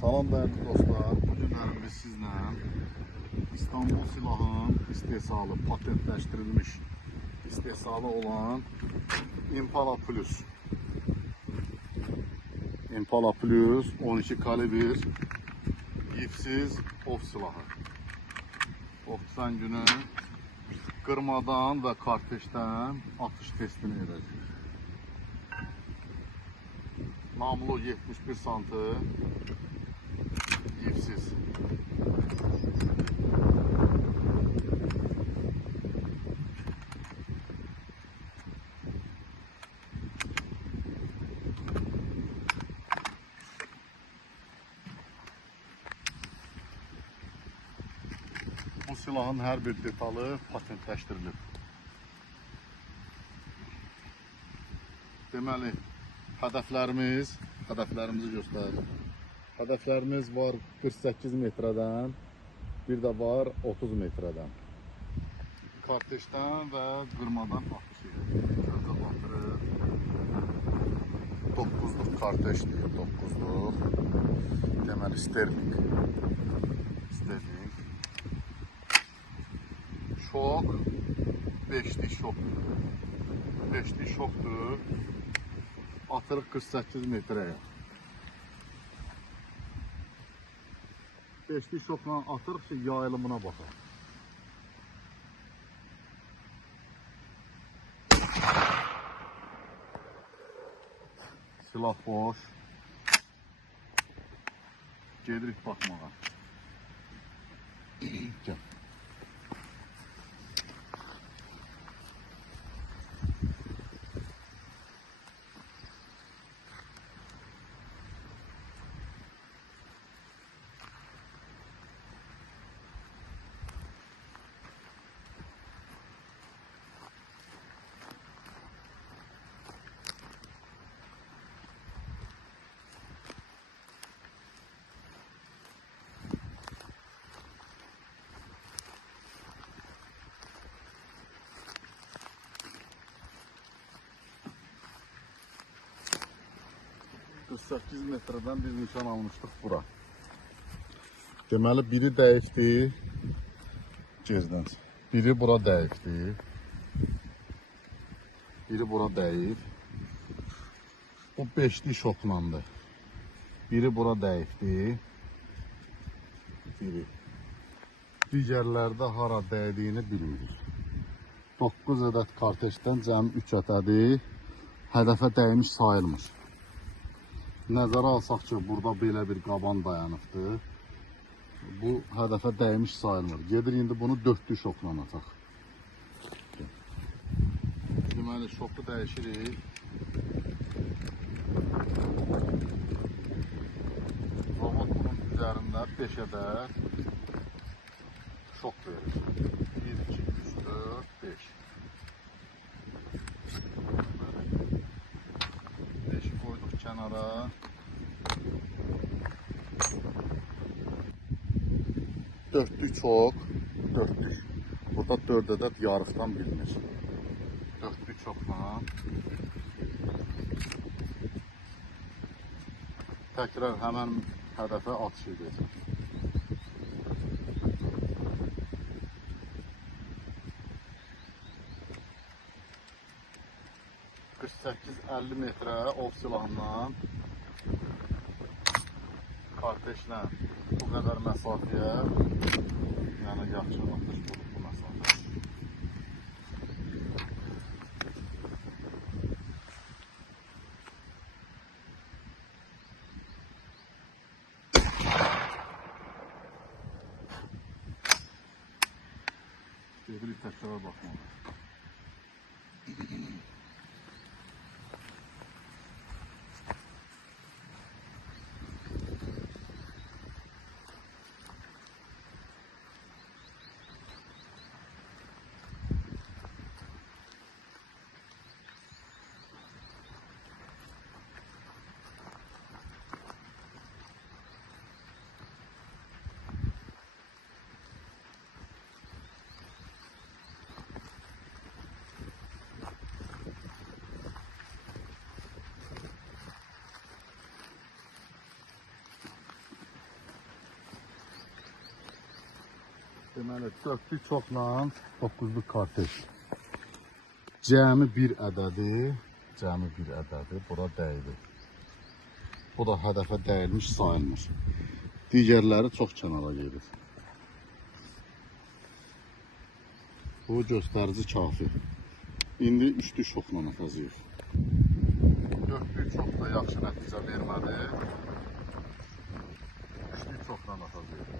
Salam değerli dostlar, bugünlərim biz sizlə İstanbul silahın istehsalı, patentləşdirilmiş istehsalı olan Impala Plus 12 kalibr yifsiz ov silahı. Ovçusan günü qırmadan və karteşdən atış testini edəcək. Namlu 71 santı yifsiz. Bu silahın hər bir detalı patentləşdirilib. Deməli, hədəflərimizi göstərir. Hədəflərimiz var 48 metrədən, bir də var 30 metrədən. Karteşdən və qırmadan atış edir. 9'luq karteş deyir, 9'luq. Deməli, sterling. Şok, 5'li şokdur. 5'li şokdur. Atırıq 48 metrəyə. 5'li şokla atırıq ki, yayılımına baxaq. Silah boş. Gedirik baxmağa. Gəl. ...48 metreden biz nişan almışdıq bura. Deməli, biri dəyikdir. Gezdən. Biri bura dəyikdir. Biri bura dəyik. Bu 5'li şoklandı. Biri bura dəyikdir. Biri. Digərlərdə hara dəydiyini bilmirik. 9 ədəd karteşdən cəmi 3 ədədi hədəfə dəymiş sayılmır. Nəzərə alsaq ki, burada belə bir qaban dayanıbdır. Bu hədəfə dəymiş sayılmır. Gedir indi bunu 4'lü şoklanacaq. Deməli, şoku dəyişirik. Robot bunun üzərində 5 ədəd şok verir. 1, 2, 3, 4, 5. 5'i koyduk kənara. Dörtlü çok, dörtlük. Burada 4 ədəd yarıqdan bilinir. Dörtlü çokla. Təkrar həmən hədəfə atış edəcək. ...48-50 metrə ov silahından karteşlə bu qədər məsafəyə, yəni yaxşı atış vurub bu məsafə. Gedirik təkrar baxmalı. Deməli, 4'lük çoxla 9'luk karteş. Cəmi bir ədədi, bura dəydi. Bu da hədəfə dəyilmiş sayılmır. Digərləri çox kənara gedir. Bu göstərici kafi. İndi 3'lük şoxla atacağıq. 4'lük çox da yaxşı nəticə vermədi. 3'lük çoxla atacağıq.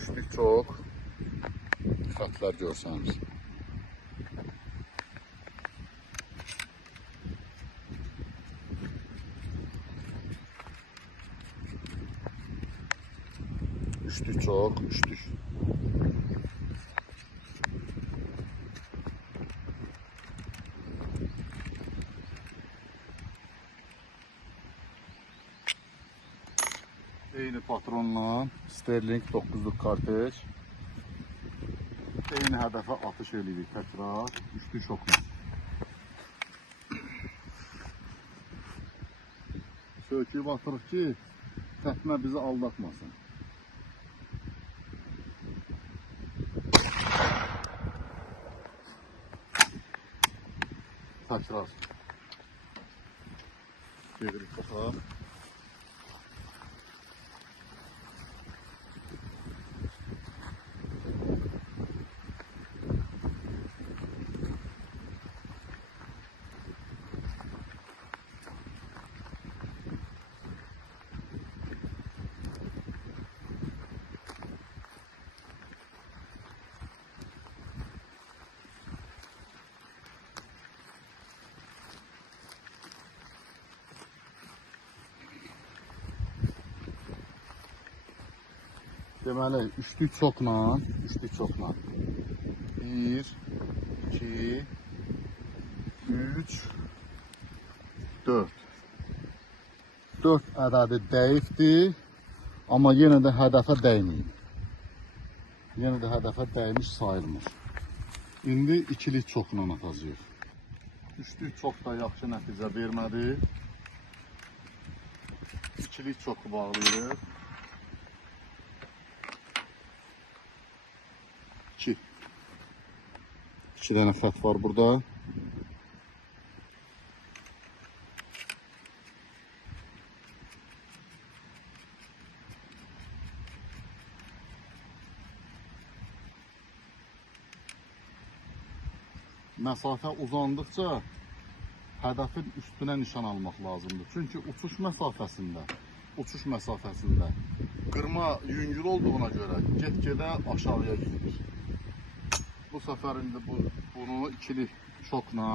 Üçlük çox xətlər görsəniz. Üçlük çox, üçlük. Eyni patronla Sterling 9'luk karteş. Eyni hədəfə atış edirik təkrar. Üçlük şokla. Söküb atırıq ki, tətmə bizi aldatmasın. Təkrar. Gedirik baxaq. Deməli, üçlük çoxla. 1, 2, 3, 4. 4 ədədi dəyibdir, amma yenə də hədəfə dəyməyib. Yenə də hədəfə dəymiş sayılmır. İndi ikilik çoxla atacağıq. Üçlük çox da yaxşı nəticə vermədi. İkilik çoxu bağlayırıq. 2 dənə xət var burada. Məsafə uzandıqca hədəfin üstünə nişan almaq lazımdır. Çünki uçuş məsafəsində qırma yüngül olduğuna görə get-gedə aşağıya gedir. Bu səfər indi bunu ikilik şokla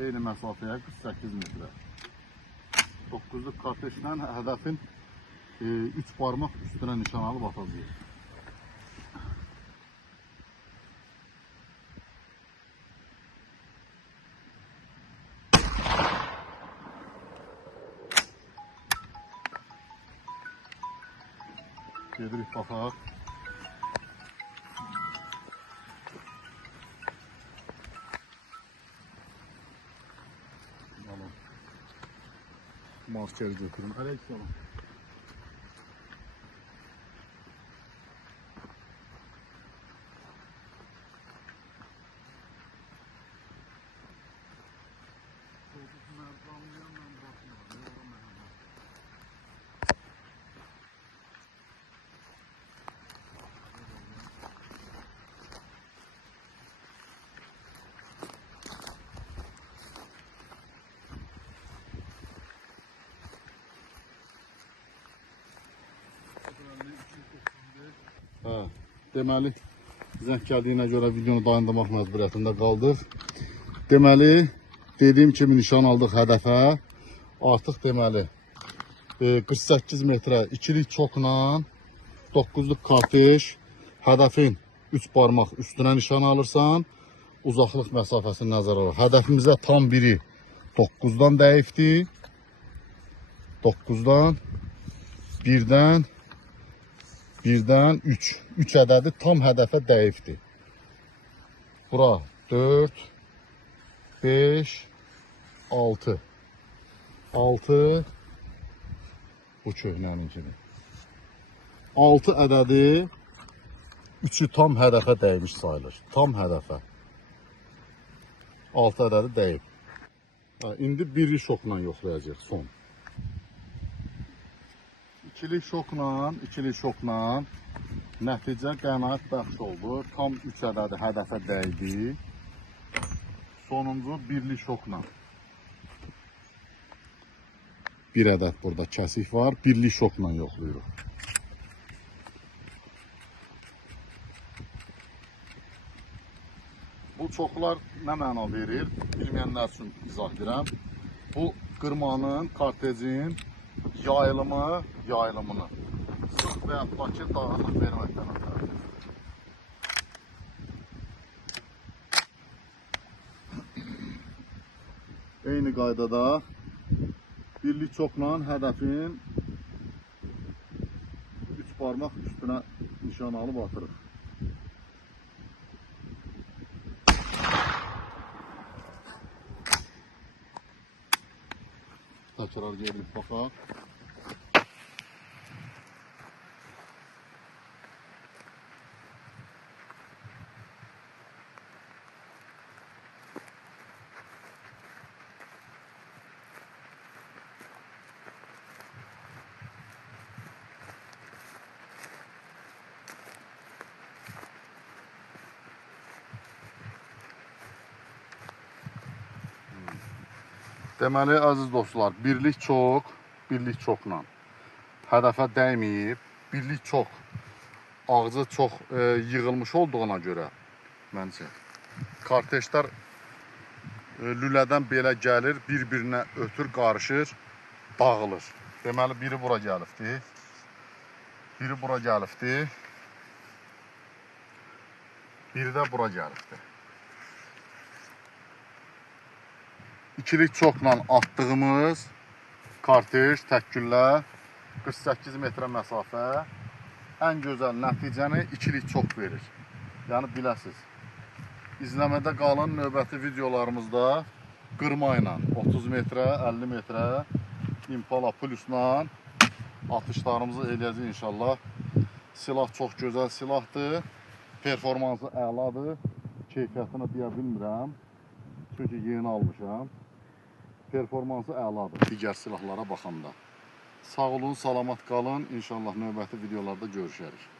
eyni məsafəyə 48 metrə. 9'luk karteşlə hədəfin 3 barmaq üstünə nişan alıb atacağıq. Gedirik baxaq. Markeri götürün. Aleykümselam. Deməli, zəng gəldiyinə görə videonu dayandırmaq məcburiyyətində qaldıq. Deməli, dediyim kimi nişan aldıq hədəfə. Artıq deməli 48 metrə ikilik çokla 9'luk karteş hədəfin 3 barmaq üstünə nişan alırsan, uzaqlıq məsafəsini nəzərə alır. Hədəfimizə tam biri 9'dan dəyibdir. 9'dan 1'dən 3 ədədi tam hədəfə dəyibdir. Bura 4, 5, 6. 6 bu köhnəninkini. 6 ədədi 3'ü tam hədəfə dəymiş sayılır. Tam hədəfə. 6 ədədi dəyib. İndi birli şokla yoxlayacağıq son. İkili şokla nəticə qənaət bəxş oldu. Tam 3 ədədi hədəfə dəydi. Sonuncu birli şokla. Bir ədəd burada kəsik var. Birli şokla yoxlayırıq. Bu çoxlar nə məna verir? Bilməyənlər üçün izah edirəm. Bu qırmanın, kartejin yayılımını sıx və yaxud ki dağınıq verməkdən ötürü. Eyni qaydada birli çokla hədəfin 3 parmaq üstünə nişan alıb atırıq. Tekrar gelip bakaq. Deməli, aziz dostlar, birlik çoxla hədəfə dəyməyib, birlik çox, ağzı çox yığılmış olduğuna görə məncə kartejlər lülədən belə gəlir, bir-birinə ötür, qarışır, dağılır. Deməli, biri bura gəlibdi, biri də bura gəlibdi. İkilik çokla attığımız kartej təkgüllə 48 metrə məsafə ən gözəl nəticəni ikilik çox verir. Yəni biləsiz. İzləmədə qalın, növbəti videolarımızda qırma ilə 30 metrə, 50 metrə Impala Plus'la atışlarımızı eləyəcək inşallah. Silah çox gözəl silahdır, performansı əladır, keyfiyyətini deyə bilmirəm. Çünki yeni almışam. Performansı əladır digər silahlara baxanda. Sağ olun, salamat qalın. İnşallah növbəti videolarda görüşərik.